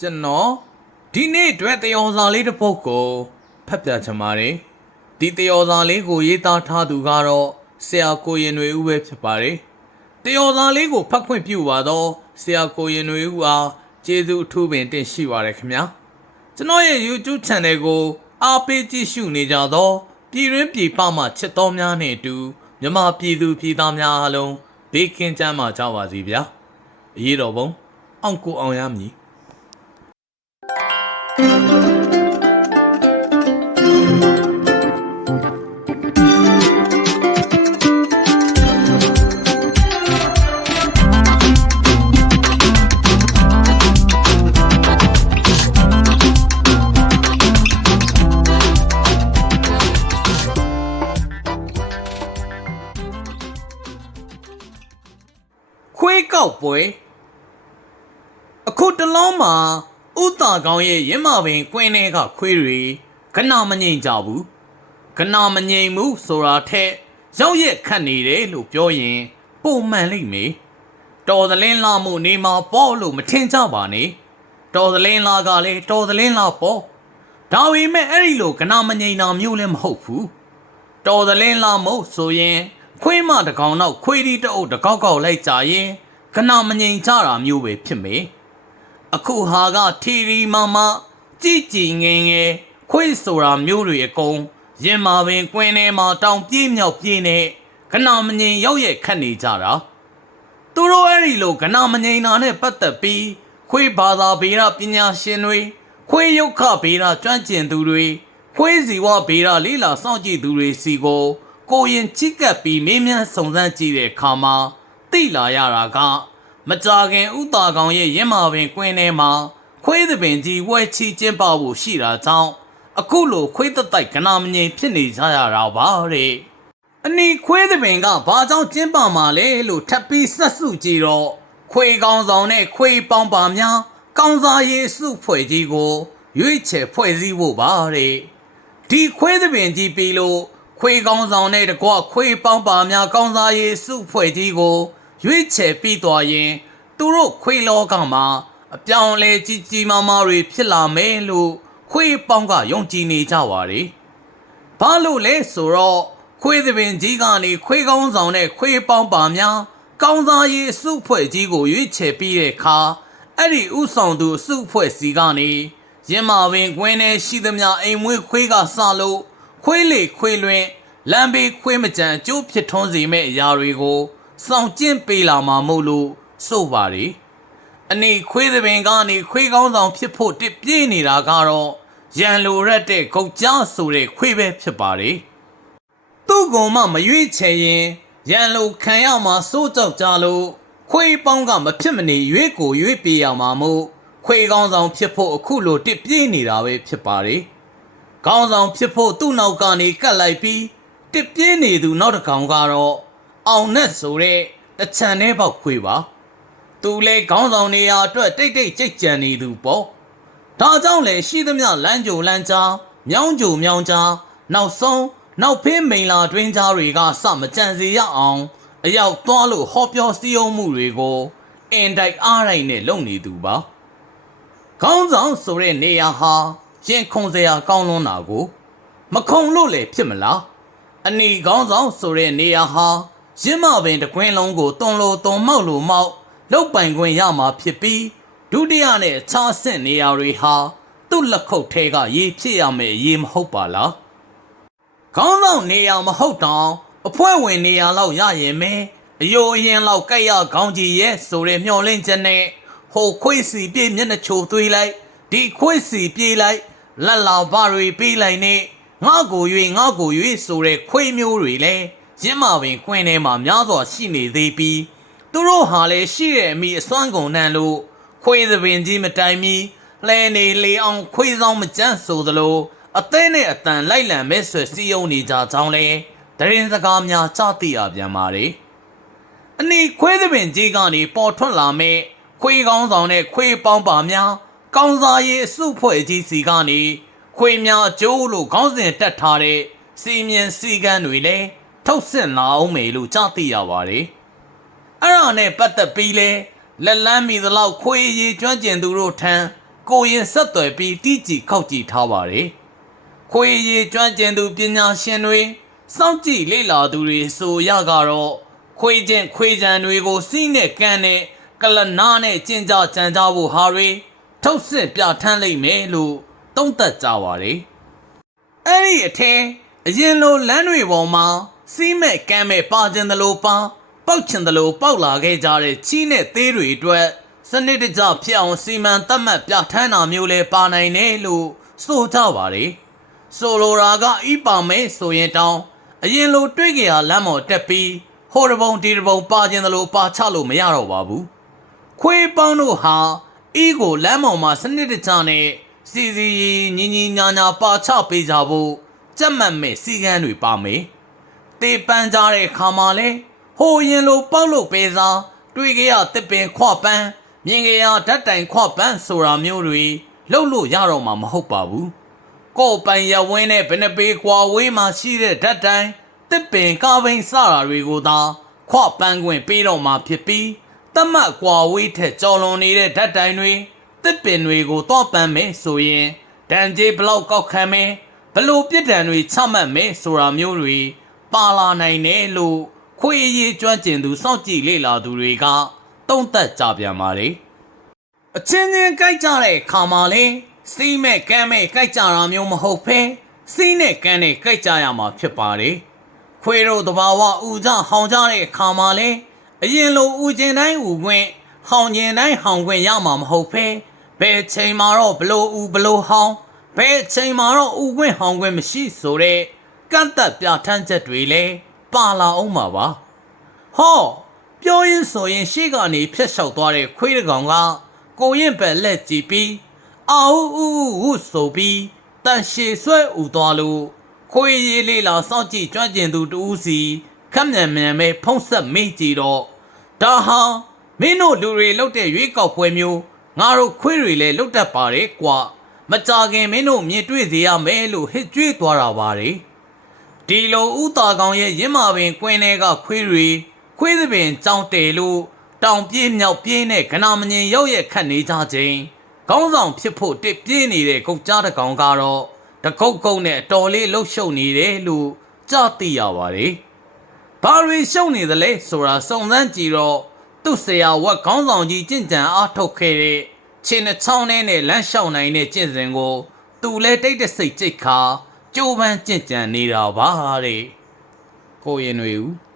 ကျွန်တော်ဒီနေ့အတွက်တယောစာလေးတစ်ပုဒ်ကိုဖတ်ပြချင်ပါတယ်ဒီတယောစာလေးကိုရေးသားထားသူကတော့ဆရာကိုရင်တွေဦးပဲဖြစ်ပါတယ်တယောစာလေးကိုဖတ်ခွင့်ပြုပါတော့ဆရာကိုရင်တွေဦးအားကျေးဇူးအထူးပင်တင်ရှိပါတယ်ခင်ဗျာကျွန်တော်ရဲ့ YouTube Channel ကိုအားပေးကြည့်ရှုနေကြသောပြည်တွင်းပြည်ပမှချစ်တော်များနဲ့အတူမြမပြည်သူပြည်သားများအားလုံးဘေးကင်းကြမှာကြပါစီဗျာအရေးတော်ပုံအောင်ကိုအောင်ရမည် ခွေးကောက်ပွဲအခုတလုံးမှာ ဥတာကောင်းရဲ့ရင်မပင်ကွင်းထဲကခွေးတွေကနာမငိမ့်ကြဘူးကနာမငိမ့်ဘူးဆိုတာထက်ရောက်ရက်ခတ်နေတယ်လို့ပြောရင် ပုံမှန်လိမ့်မယ်တော်သလင်းလာမှုနေမှာပေါ့လို့မထင်ကြပါနဲ့တော်သလင်းလာကလည်းတော်သလင်းလာပေါ့ဒါပေမဲ့အဲ့ဒီလိုကနာမငိမ့်တာမျိုးလည်းမဟုတ်ဘူးတော်သလင်းလာမို့ဆိုရင် ခွေးမတကောင်တော့ခွေးဒီတအုပ်တကောက်ကောက်လိုက်ကြရင်ခဏမငြိမ်ကြတာမျိုးပဲဖြစ်မေ အခုဟာကထီရီမမကြည်ကြည်ငင်ငယ်ခွေးဆိုတာမျိုးတွေအကုန်ရင်မာပင်ကွင်းထဲမှာတောင်ပြေးမြောက်ပြေးနေခဏမငြိမ်ရောက်ရဲ့ခတ်နေကြတာသူတို့အဲ့ဒီလိုခဏမငြိမ်တာနဲ့ပတ်သက်ပြီးခွေးဘာသာဗေဒပညာရှင်တွေခွေးယုတ်ခဗေဒကျွမ်းကျင်သူတွေခွေးစီဝဗေဒလေးလာစောင့်ကြည့်သူတွေစီကိုကိုရင်ချိကပ်ပြီးမင်းမြန်စုံစမ်းကြည့်တဲ့အခါမှာသိလာရတာက မကြခင်ဥတာကောင်ရဲ့ရင်းမာပင်ကွင်းထဲမှာခွေးသပင်ကြီးဝဲချီကျင်းပဖို့ရှိတာကြောင့်အခုလိုခွေးသက်တိုက်ကနာမငြိမ်ဖြစ်နေကြရတာပါတဲ့အနီခွေးသပင်ကဘာကြောင့်ကျင်းပမှာလဲလို့ထပ်ပြီးဆက်စုကြည့်တော့ခွေးကောင်းဆောင်နဲ့ခွေးပေါင်းပါများကောင်းစားရေးစုဖွဲ့ကြီးကိုရွေးချယ်ဖွဲ့စည်းဖို့ပါတဲ့ဒီခွေးသပင်ကြီးပြီးလို့ခွေးကောင်းဆောင်နဲ့တကွခွေးပေါင်းပါများကောင်းစားရေးစုဖွဲ့ကြီးကို ရွေးချယ်ပြီးသွားရင် သူတို့ခွေးလောကမှာအပြောင်းအလဲကြီးကြီးမားမားတွေဖြစ်လာမယ်လို့ခွေးပေါင်းကယုံကြည်နေကြပါတယ်။ဘာလို့လဲဆိုတော့ခွေးသပင်ကြီးကနေခွေးကောင်းဆောင်နဲ့ခွေးပေါင်းပါများကောင်းစားရေးစုဖွဲ့ကြီးကိုရွေးချယ်ပြီးတဲ့အခါအဲ့ဒီဥဆောင်သူစုဖွဲ့စီကနေရင်မာပင်ကွင်းထဲရှိသမျှအိမ်မွေးခွေးကစလို့ခွေးလေခွေးလွင်လမ်းဘေးခွေးမကြံအကျိုးဖြစ်ထွန်းစေမဲ့အရာတွေကို စောင့်ကျင့်ပေးလာမှာမို့လို့ဆိုပါရီအနီခွေးသပင်ကနေခွေးကောင်းဆောင်ဖြစ်ဖို့တစ်ပြေးနေတာကတော့ရန်လိုရက်တဲ့ကုတ်ကြားဆိုတဲ့ခွေးပဲဖြစ်ပါရီသူ့ကောင်မှမရွေးချယ်ရင်ရန်လိုခံရမှာစိုးကြောက်ကြလို့ခွေးပေါင်းကမဖြစ်မနေရွေးကိုရွေးပြေးရမှာမို့ခွေကောင်းဆောင်ဖြစ်ဖို့အခုလိုတစ်ပြေးနေတာပဲဖြစ်ပါတယ်။ကောင်းဆောင်ဖြစ်ဖို့သူ့နောက်ကနေကတ်လိုက်ပြီးတစ်ပြေးနေသူနောက်တစ်ကောင်ကတော့ အောင်နဲ့ဆိုတဲ့တချန်ထဲပေါက်ခွေပါ။သူလဲကောင်းဆောင်နေရာအတွက်တိတ်တိတ်ကြိတ်ကြံနေသူပေါ့။ဒါကြောင့်လေရှိသမျှလမ်းကြိုလမ်းကြားမြောင်းကြိုမြောင်းကြားနောက်ဆုံးနောက်ဖေးမိန်လာတွင်းကြားတွေကစမကြံစီရအောင်အရောက်သွားလို့ဟောပြောစည်းရုံးမှုတွေကိုအင်တိုက်အားတိုက်နဲ့လုပ်နေသူပါ။ခေါင်းဆောင်ဆိုတဲ့နေရာဟာရင်ခုန်စရာကောင်းလွန်းတာကို မခုံလို့လည်းဖြစ်မလားအနီခေါင်းဆောင်ဆိုတဲ့နေရာဟာ ရင်းမပင်တစ်ခွင်းလုံးကိုတွန်လို့တွန်မောက်လို့မောက်လောက်ပိုင်ခွင့်ရမှာဖြစ်ပြီးဒုတိယနဲ့ခြားဆင့်နေရာတွေဟာသူ့လက်ခုပ်ထဲကရေဖြစ်ရမယ်ရေမဟုတ်ပါလားခေါင်းဆောင်နေရာမဟုတ်တောင်အဖွဲ့ဝင်နေရာလောက်ရရင်မဲအယိုအရင်လောက်ကြိုက်ရခေါင်းကြီးရဲ့ဆိုတဲ့မျောလင့်ချက်နဲ့ဟိုခွေးစီပြေးမျက်နှာချိုသွေးလိုက်ဒီခွေးစီပြေးလိုက်လက်လောင်ဘတွေပေးလိုက်နဲ့ငါ့ကို၍ငါ့ကို၍ဆိုတဲ့ခွေးမျိုးတွေလည်း ရင်းမာပင်ခွင်းထဲမှာများစွာရှိနေသေးပြီးသူတို့ဟာလည်းရှိတဲ့အမိအစွမ်းကုန်နှံလို့ခွေးသပင်ကြီးမတိုင်မီလဲနေလေအောင်ခွေးဆောင်မကြမ်းဆိုသလိုအသေးနဲ့အတန်လိုက်လံမဲ့ဆွဲစီယုံနေကြကြောင်းလဲတရင်စကားများကြားသိရပြန်ပါတယ်အနီခွေးသပင်ကြီးကနေပေါ်ထွက်လာမဲ့ခွေးကောင်းဆောင်တဲ့ခွေးပေါင်းပါများကောင်းစားရေးအစုဖွဲ့ကြီးစီကနေခွေးများအကျိုးလို့ခေါင်းစဉ်တက်ထားတဲ့စီမင်းစီကန်းတွေလည်း ထုတ်ဆင့်လာအောင်မေလို့ကြားသိရပါတယ်။အဲ့ဒါနဲ့ပတ်သက်ပြီးလဲလက်လန်းမီသလောက်ခွေးရည်ကျွမ်းကျင်သူတို့ထံကိုရင်ဆက်သွယ်ပြီးတိကြည်ခောက်ကြည်ထားပါတယ်ခွေရည်ကျွမ်းကျင်သူပညာရှင်တွေစောင့်ကြည့်လေ့လာသူတွေဆိုရကတော့ခွေကျင်ခွေကြံတွေကိုစီးနဲ့ကန်နဲ့ကလနာနဲ့ကျင်ကြကြံကြဖို့ဟာတွေထုတ်စစ်ပြဋ္ဌာန်းလိုက်မယ်လို့သုံးသပ်ကြပါတယ်အဲ့ဒီအထင်းအရင်လိုလမ်းတွေပေါ်မှာ စီးမဲ့ကမ်းမဲ့ပါကျင်တယ်လို့ပါပောက်ချင်တယ်လို့ပောက်လာခဲ့ကြတဲ့ချီးနဲ့သေးတွေအတွက်စနစ်တကျဖြစ်အောင်စီမံသတ်မှတ်ပြဋ္ဌာန်းတာမျိုးလဲပါနိုင်တယ်လို့ဆိုကြပါတယ်ဆိုလိုတာကဤပါမဲဆိုရင်တောင်းအရင်လိုတွေ့ကြရလမ်းမော်တက်ပြီးဟိုတပုံဒီတပုံပါကျင်တယ်လို့ပါချလို့မရတော့ပါဘူးခွေးပေါင်းတို့ဟာအီးကိုလမ်းမောင်မှာစနစ်တကျနဲ့စီစီရီညီညီညာညာပါချပေးကြဖို့ကြက်မှတ်မဲ့စီကန်းတွေပါမယ်။ တေပန်းကြတဲ့ခါမှာလဲဟိုရင်လိုပေါက်လို့ပေးစားတွေ့ကြရတစ်ပင်ခွပန်းမြင်ကြရဓာတ်တိုင်ခွပန်းဆိုတာမျိုးတွေလှုပ်လို့ရတော့မှာမဟုတ်ပါဘူး။ကိုယ်ပိုင်ရဝင်းနဲ့ဘယ်နှပေကွာဝေးမှာရှိတဲ့ဓာတ်တိုင်တစ်ပင်ကားပင်စတာတွေကိုသာခွပန်းခွင့်ပေးတော့မှာဖြစ်ပြီးတတ်မှတ်ကွာဝေးထက်ကြော်လွန်နေတဲ့ဓာတ်တိုင်တွေတစ်ပင်တွေကိုတော့ပန်းမယ်ဆိုရင်ဒဏ်ကြေးဘလောက်ကောက်ခံမယ်ဘလို့ပြစ်ဒဏ်တွေချမှတ်မယ်ဆိုတာမျိုးတွေ ပါလာနိုင်တယ်လို့ခွေးရည်ကျွမ်းကျင်သူစောင့်ကြည့်လေ့လာသူတွေကတုံ့သက်ကြပြန်ပါလေအချင်းချင်းကြိုက်ကြတဲ့ခါမှာလေစီးမဲ့ကမ်းမဲ့ကြိုက်ကြတာမျိုးမဟုတ်ဖ ೇನೆ စီးနဲ့ကမ်းနဲ့ကြိုက်ကြရမှာဖြစ်ပါတယ်ခွေတို့တဘာဝဥကြဟောင်ကြတဲ့ခါမှာလဲအရင်လိုဥကျင်တိုင်းဥခွင့်ဟောင်ကျင်တိုင်းဟောင်ခွင့်ရမှာမဟုတ်ဖဲဘယ်ချိန်မှာတော့ဘလို့ဥဘလို့ဟောင်ဘယ်ချိန်မှာတော့ဥခွင့်ဟောင်ခွင့်မရှိဆိုတဲ့ ကန့်သက်ပြဋ္ဌာန်းချက်တွေလဲပါလာအောင်ပါပါဟောပြောရင်ဆိုရင်ရှေ့ကနေဖျက်လျှောက်သွားတဲ့ခွေးတကောင်ကကိုရင်ပဲလက်ကြည့်ပြီးအာဟုဥဟုဆိုပြီးတန်ရှည်ဆွဲဥသွားလို့ခွေရည်လေးလာစောင့်ကြည့်ကြွန့်ကျင်သူတူးစီခက်မြန်မြန်ပဲဖုံးဆက်မိကြည့်တော့ဒါဟာမင်းတို့လူတွေလုတ်တဲ့ရွေးကောက်ပွဲမျိုးငါတို့ခွေးတွေလည်းလုတ်တတ်ပါတယ်ကွာမကြခင်မင်းတို့မြင်တွေ့စေရမယ်လို့ဟစ်ကြွေးသွားတာပါတယ် ဒီလိုဥတာကောင်ရဲ့ရင်းမာပင်ကွင်းထဲကခွေးတွေခွေးသပင်ကြောင်တဲလို့တောင်ပြေးမြောက်ပြေးနဲ့ခနာမငင်ရောက်ရက်ခတ်နေကြခြင်းခေါင်းဆောင်ဖြစ်ဖို့တစ်ပြေးနေတဲ့ကုတ်ကြားတစ်ကောင်ကတော့တကုတ်ကုတ်နဲ့အတော်လေးလှုပ်ရှုပ်နေတယ်လို့ကြားသိရပါတယ်။ဘာတွေရှုပ်နေသလဲဆိုတာစုံစမ်းကြည့်တော့သူ့ဆရာဝက်ခေါင်းဆောင်ကြီးကြင့်ကြံအားထုတ်ခဲ့တဲ့ခြေနှချောင်းနဲ့လမ်းလျှောက်နိုင်တဲ့ကျင့်စဉ်ကိုသူလဲတိတ်တဆိတ်ကြိတ်ခါ ကြိုးပမ်းကြင့်ကြံနေတာပါတဲ့။ကိုရင်တွေဦး